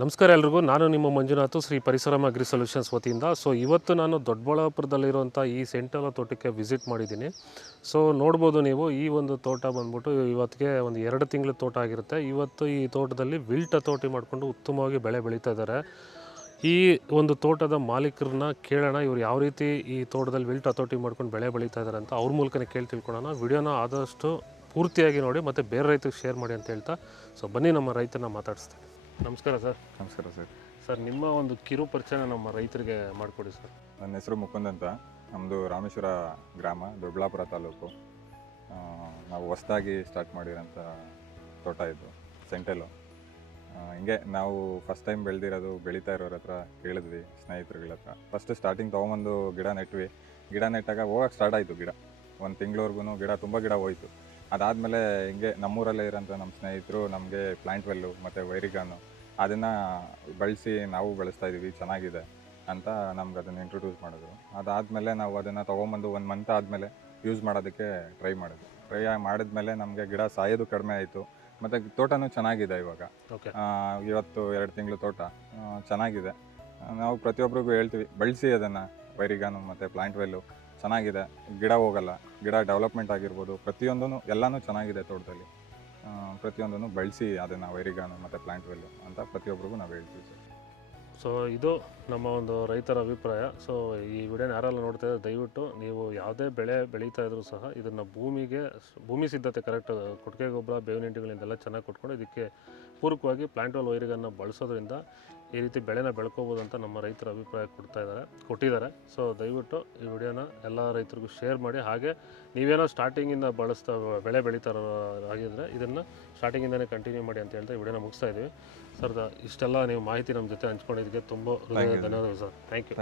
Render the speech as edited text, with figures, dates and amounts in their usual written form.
ನಮಸ್ಕಾರ ಎಲ್ರಿಗೂ. ನಾನು ನಿಮ್ಮ ಮಂಜುನಾಥ್, ಶ್ರೀ ಪರಿಸರಂ ಅಗ್ರಿ ಸೊಲ್ಯೂಷನ್ಸ್ ವತಿಯಿಂದ. ಇವತ್ತು ನಾನು ದೊಡ್ಡಬಳ್ಳಾಪುರದಲ್ಲಿರುವಂಥ ಈ ಸೆಂಟಲ ತೋಟಕ್ಕೆ ವಿಸಿಟ್ ಮಾಡಿದ್ದೀನಿ. ನೋಡ್ಬೋದು ನೀವು, ಈ ಒಂದು ತೋಟ ಬಂದ್ಬಿಟ್ಟು ಇವತ್ತಿಗೆ ಒಂದು 2 ತಿಂಗಳ ತೋಟ ಆಗಿರುತ್ತೆ. ಇವತ್ತು ಈ ತೋಟದಲ್ಲಿ ವಿಲ್ಟ್ ಹತೋಟಿ ಮಾಡಿಕೊಂಡು ಉತ್ತಮವಾಗಿ ಬೆಳೆ ಬೆಳೀತಾ ಇದ್ದಾರೆ. ಈ ಒಂದು ತೋಟದ ಮಾಲೀಕರನ್ನ ಕೇಳೋಣ, ಇವ್ರು ಯಾವ ರೀತಿ ಈ ತೋಟದಲ್ಲಿ ವಿಲ್ಟ್ ಹತೋಟಿ ಮಾಡ್ಕೊಂಡು ಬೆಳೆ ಬೆಳೀತಾ ಇದ್ದಾರೆ ಅಂತ ಅವ್ರ ಮೂಲಕನೇ ಕೇಳಿ ತಿಳ್ಕೊಳ್ಳೋಣ. ವಿಡಿಯೋನ ಆದಷ್ಟು ಪೂರ್ತಿಯಾಗಿ ನೋಡಿ ಮತ್ತು ಬೇರೆ ರೈತರಿಗೆ ಶೇರ್ ಮಾಡಿ ಅಂತ ಹೇಳ್ತಾ ಬನ್ನಿ ನಮ್ಮ ರೈತನ ಮಾತಾಡಿಸ್ತೀನಿ. ನಮಸ್ಕಾರ ಸರ್. ನಮಸ್ಕಾರ ಸರ್. ಸರ್, ನಿಮ್ಮ ಒಂದು ಕಿರು ಪರಿಚಯ ನಮ್ಮ ರೈತರಿಗೆ ಮಾಡಿಕೊಡಿ ಸರ್. ನನ್ನ ಹೆಸರು ಮುಕುಂದ್ ಅಂತ. ನಮ್ಮದು ರಾಮೇಶ್ವರ ಗ್ರಾಮ, ದೊಡ್ಡಬಳ್ಳಾಪುರ ತಾಲೂಕು. ನಾವು ಹೊಸದಾಗಿ ಸ್ಟಾರ್ಟ್ ಮಾಡಿರೋಂಥ ತೋಟ ಇದು ಸೆಂಟೆಲು. ಹಿಂಗೆ ನಾವು ಫಸ್ಟ್ ಟೈಮ್ ಬೆಳೀತಾ ಇರೋರ ಹತ್ರ ಕೇಳಿದ್ವಿ, ಸ್ನೇಹಿತರುಗಳ ಹತ್ರ. ಫಸ್ಟ್ ಸ್ಟಾರ್ಟಿಂಗ್ ತೊಗೊಂಬಂದು ಗಿಡ ನೆಟ್ವಿ. ಗಿಡ ನೆಟ್ಟಾಗ ಹೋಗಕ್ಕೆ ಸ್ಟಾರ್ಟ್ ಆಯಿತು. ಗಿಡ 1 ತಿಂಗಳವರೆಗೂ ತುಂಬ ಗಿಡ ಹೋಯಿತು. ಅದಾದಮೇಲೆ ಹಿಂಗೆ ನಮ್ಮೂರಲ್ಲೇ ಇರೋಂಥ ನಮ್ಮ ಸ್ನೇಹಿತರು ನಮಗೆ ಪ್ಲಾಂಟ್ ವೆಲ್ಲು ಮತ್ತು ವೈರಿಗಾನು ಅದನ್ನು ಬಳಸಿ ನಾವು ಬೆಳೆಸ್ತಾ ಇದ್ದೀವಿ, ಚೆನ್ನಾಗಿದೆ ಅಂತ ನಮ್ಗೆ ಅದನ್ನು ಇಂಟ್ರೊಡ್ಯೂಸ್ ಮಾಡಿದ್ರು. ಅದಾದಮೇಲೆ ನಾವು ಅದನ್ನು ತೊಗೊಂಬಂದು 1 ಮಂತ್ ಆದಮೇಲೆ ಯೂಸ್ ಮಾಡೋದಕ್ಕೆ ಟ್ರೈ ಮಾಡಿದ್ಮೇಲೆ ನಮಗೆ ಗಿಡ ಸಾಯೋದು ಕಡಿಮೆ ಆಯಿತು ಮತ್ತು ತೋಟನೂ ಚೆನ್ನಾಗಿದೆ. ಇವಾಗ ಇವತ್ತು 2 ತಿಂಗಳು ತೋಟ ಚೆನ್ನಾಗಿದೆ. ನಾವು ಪ್ರತಿಯೊಬ್ಬರಿಗೂ ಹೇಳ್ತೀವಿ, ಬಳಸಿ ಅದನ್ನು, ವೈರಿಗಾನು ಮತ್ತು ಪ್ಲಾಂಟ್ ವೆಲ್ಲು ಚೆನ್ನಾಗಿದೆ. ಗಿಡ ಹೋಗಲ್ಲ, ಗಿಡ ಡೆವಲಪ್ಮೆಂಟ್ ಆಗಿರ್ಬೋದು, ಪ್ರತಿಯೊಂದೂ ಎಲ್ಲನೂ ಚೆನ್ನಾಗಿದೆ ತೋಟದಲ್ಲಿ. ಪ್ರತಿಯೊಂದನ್ನು ಬಳಸಿ ಅದನ್ನು, ವೈರಿಗಾನು ಮತ್ತು ಪ್ಲಾಂಟ್ ವೆಲ್ಲು ಅಂತ ಪ್ರತಿಯೊಬ್ಬರಿಗೂ ನಾವು ಹೇಳ್ತೀವಿ ಸರ್. ಇದು ನಮ್ಮ ಒಂದು ರೈತರ ಅಭಿಪ್ರಾಯ. ಈ ವಿಡಿಯೋನ ಯಾರೆಲ್ಲ ನೋಡ್ತಾ ಇದ್ದಾರೆ, ದಯವಿಟ್ಟು ನೀವು ಯಾವುದೇ ಬೆಳೆ ಬೆಳೀತಾ ಇದ್ರೂ ಸಹ ಇದನ್ನು ಭೂಮಿ ಸಿದ್ಧತೆ ಕರೆಕ್ಟ್, ಕೊಟ್ಟಿಗೆ ಗೊಬ್ಬರ, ಬೇವಿನ ಹಿಂಡಿಗಳಿಂದೆಲ್ಲ ಚೆನ್ನಾಗಿ ಕೊಟ್ಕೊಂಡು ಇದಕ್ಕೆ ಪೂರಕವಾಗಿ ಪ್ಲಾಂಟ್ ವೆಲ್ ವೈರಿಗನ್ನು ಬಳಸೋದ್ರಿಂದ ಈ ರೀತಿ ಬೆಳೆನ ಬೆಳ್ಕೋಬೋದು ಅಂತ ನಮ್ಮ ರೈತರ ಅಭಿಪ್ರಾಯ ಕೊಟ್ಟಿದ್ದಾರೆ. ದಯವಿಟ್ಟು ಈ ವಿಡಿಯೋನ ಎಲ್ಲ ರೈತರಿಗೂ ಶೇರ್ ಮಾಡಿ. ಹಾಗೆ ನೀವೇನೋ ಸ್ಟಾರ್ಟಿಂಗಿಂದ ಬೆಳೆ ಬೆಳೀತಾರೋ ಆಗಿದ್ದರೆ ಇದನ್ನು ಸ್ಟಾರ್ಟಿಂಗಿಂದನೇ ಕಂಟಿನ್ಯೂ ಮಾಡಿ ಅಂತ ಹೇಳ್ತಾ ಈ ವಿಡಿಯೋನ ಮುಗಿಸ್ತಾ ಇದ್ದೀವಿ. ಸರ್, ಇಷ್ಟೆಲ್ಲ ನೀವು ಮಾಹಿತಿ ನಮ್ಮ ಜೊತೆ ಹಂಚ್ಕೊಂಡಿದ್ದಕ್ಕೆ ತುಂಬ ಧನ್ಯವಾದಗಳು ಸರ್. Thank you.